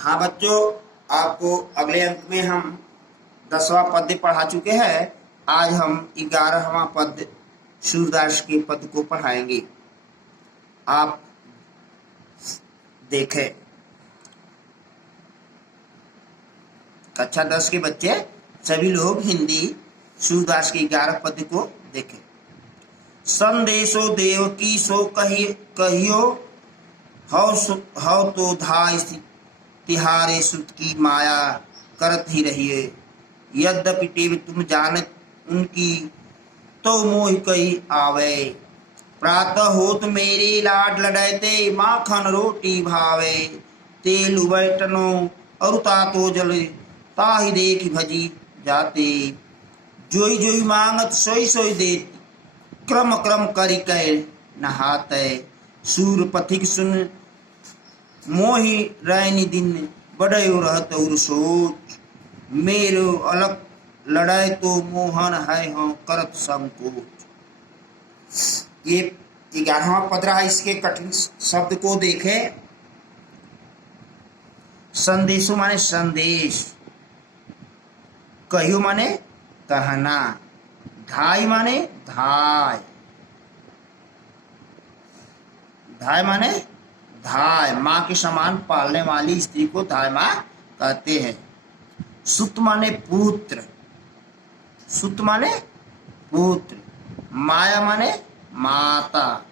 हाँ बच्चों, आपको अगले अंक में हम 10वां पद्य पढ़ा चुके हैं। आज हम 11वां पद्य सूरदास के पद को पढ़ाएंगे। आप देखें, कक्षा 10 के बच्चे सभी लोग हिंदी सूरदास के 11 पद्य को देखें। संदेशो देव की सो कहियो, हौ तो धाय तिहारे सुत की माया करत ही रहिए। यद्यपि टेव तुम जानत उनकी, तो मोह कही आवे। प्रातः होत मेरे लाड लड़ैते, माखन रोटी भावे। तेल उबैटनो और तातो जले, ताहि देखी भजी जाते। जोई जोई मांगत सोई सोई देती, क्रम क्रम करि कै नहाते। सूर पथिक सुन मोहि रैनी दिन, बड़यो रहत उर सोच। मेरो अलग लड़ाई तो मोहन है हो करत संकोच। ये 11वां पद रहा। इसके कठिन शब्द को देखें। संदेशो माने संदेश, कहियो माने कहना, धाय माने धाय, धाय माने धाय, माँ के समान पालने वाली स्त्री को धाय माँ कहते हैं। सुत माने पुत्र, सुत माने पुत्र। माया माने माता।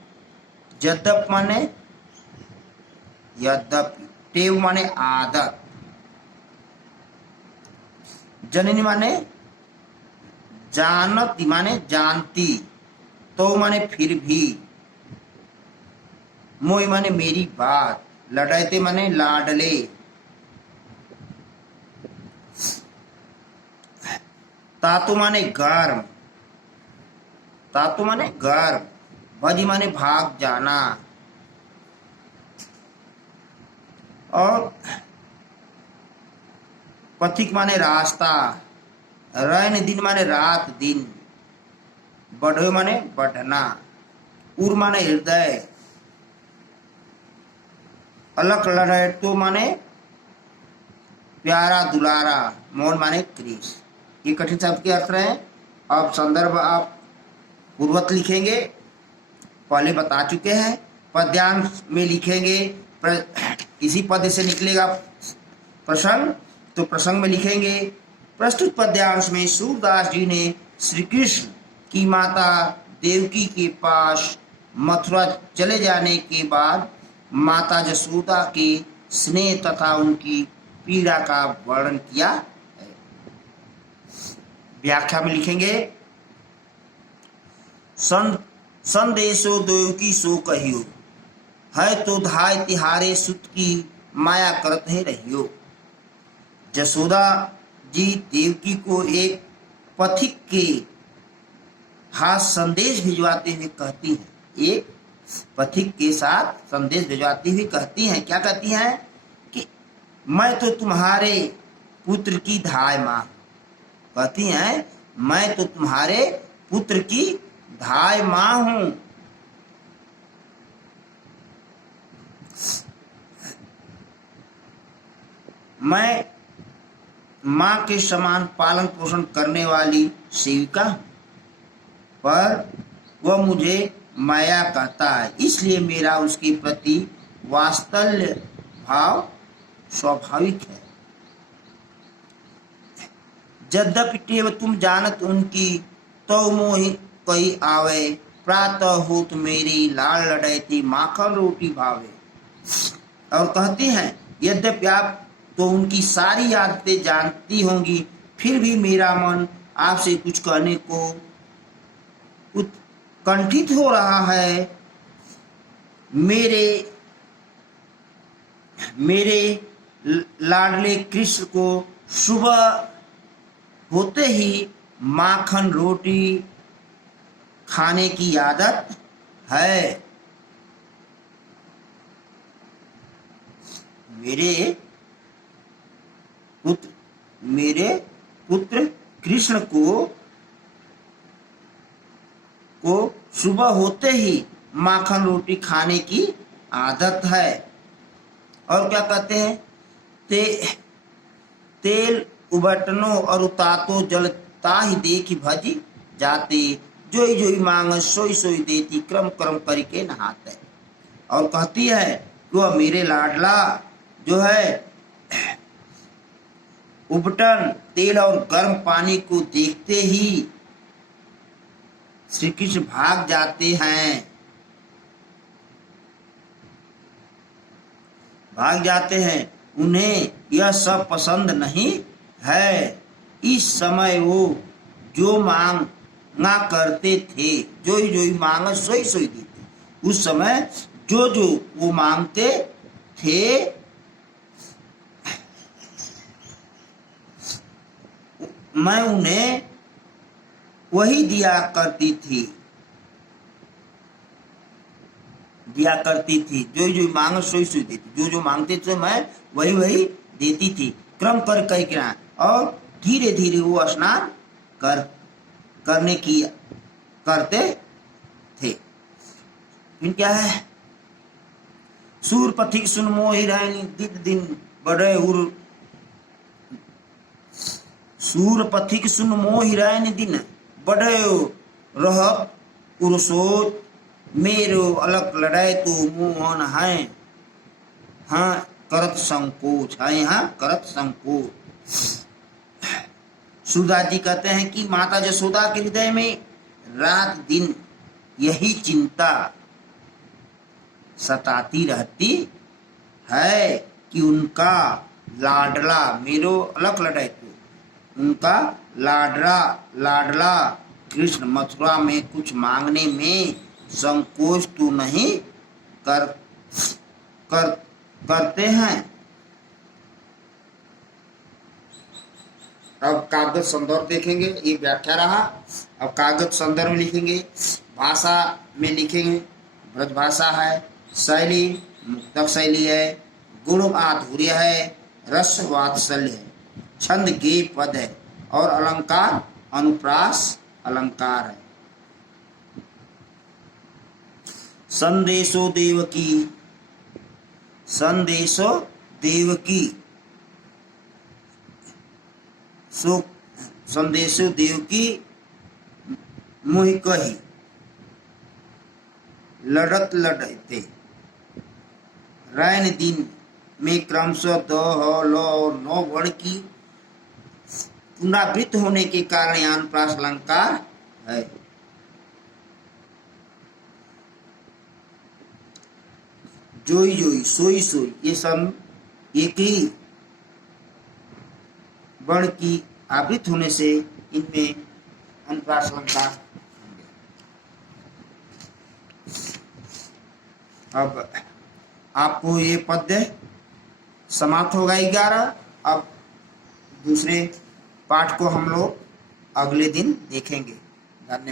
यद्यप माने यद्यपि। टेव माने आदत। जननी माने जानती माने जानती। तो माने फिर भी। मोहि माने मेरी बात। लड़ैते माने लाडले। तातु माने गर्म, तातु माने गर्म। भजी माने भाग जाना। और पथिक माने रास्ता। रैन दिन माने रात दिन। बढ़ो माने बढ़ना। उर माने हृदय। अलग लड़ैतो माने प्यारा दुलारा। मोहन माने क्रिश। ये कठिन शब्द के अर्थ रहे। अब संदर्भ आप पूर्वत लिखेंगे, पहले बता चुके हैं। पद्यांश में लिखेंगे। इसी पद से निकलेगा प्रसंग, तो प्रसंग में लिखेंगे। प्रस्तुत पद्यांश में सूरदास जी ने श्री कृष्ण की माता देवकी के पास मथुरा चले जाने के बाद माता जसोदा के स्नेह तथा उनकी पीड़ा का वर्णन किया है। व्याख्या में लिखेंगे। संदेशो देवकी सो कहियो, है तो धाय तिहारे सुत की माया करत है रहियो। जसोदा जी देवकी को एक पथिक के हाथ संदेश भिजवाते हुए कहती हैं। एक पथिक के साथ संदेश भिजवाती हुई कहती हैं। क्या कहती हैं कि मैं तो तुम्हारे पुत्र की धाय मां। कहती हैं मैं तो तुम्हारे पुत्र की धाय मां हूं। मैं मां के समान पालन पोषण करने वाली सेविका हूं, पर वह मुझे माया कहता है, इसलिए मेरा उसके प्रति वात्सल्य भाव स्वाभाविक है। यद्यपि टेव तुम जानत उनकी, तो मोहि कही आवे। प्रातः होत मेरी लाल लड़ैती, माखन रोटी भावे। और कहती हैं यद्यपि आप तो उनकी सारी आदतें जानती होंगी, फिर भी मेरा मन आपसे कुछ कहने को उत्कंठित हो रहा है। मेरे लाडले कृष्ण को सुबह होते ही माखन रोटी खाने की आदत है। मेरे पुत्र कृष्ण को सुबह होते ही माखन रोटी खाने की आदत है। और क्या कहते हैं, ते तेल उबटनो और उतातो जलता ही देखी भजी जाते, जोई जोई मांग सोई सोई देती, क्रम क्रम करके नहाते। और कहती है कि वह मेरे लाडला जो है उबटन तेल और गर्म पानी को देखते ही श्री कृष्ण भाग जाते हैं, उन्हें यह सब पसंद नहीं है। इस समय वो जो मांगा करते थे, जोई जोई मांग सोई सोई देते, उस समय जो जो वो मांगते थे मैं उन्हें वही दिया करती थी, जो जो मांग सोई सोई देती, जो जो मांगते थे मैं वही वही देती थी, क्रम कर करके। और धीरे धीरे वो स्नान करते थे। फिर क्या है, सूर पथिक सुन मोहि रानी दिद दिन बड़े उर, सूर पथिक सुन मोहि रानी दिन बड़े रह उरसोच, मेरो अलग लड़ाई तो मोहन है हाँ करत संकोच, है हाँ करत संकोच। सुधा जी कहते हैं कि माता यशोदा के हृदय में रात दिन यही चिंता सताती रहती है कि उनका लाडला, मेरो अलग लड़ाई तो, उनका लाडला कृष्ण मथुरा में कुछ मांगने में संकोच तो नहीं करते हैं। अब कागज संदर्भ देखेंगे, ये व्याख्या रहा। अब कागज संदर्भ लिखेंगे, भाषा में लिखेंगे, ब्रज भाषा है, शैली मुक्तक शैली है, गुण माधुर्य है, रस वात्सल्य है, छंद गे पद है, और अलंकार अनुप्रास अलंकार है। संदेशो देवकी, संदेशो देवकी, सो संदेशो देवकी मुहि कही, लड़त लड़ते रैन दिन में क्रमशः द ह ल और नौ वर्ण की पुनरावृत्त होने के कारण यहाँ अनुप्रास अलंकार है। जोई जोई सोई सोई ये सब एक ही वर्ण की आवृत्त होने से इनमें अनुप्रास अलंकार। अब आपको ये पद्य समाप्त होगा 11। अब दूसरे पाठ को हम लोग अगले दिन देखेंगे। धन्यवाद।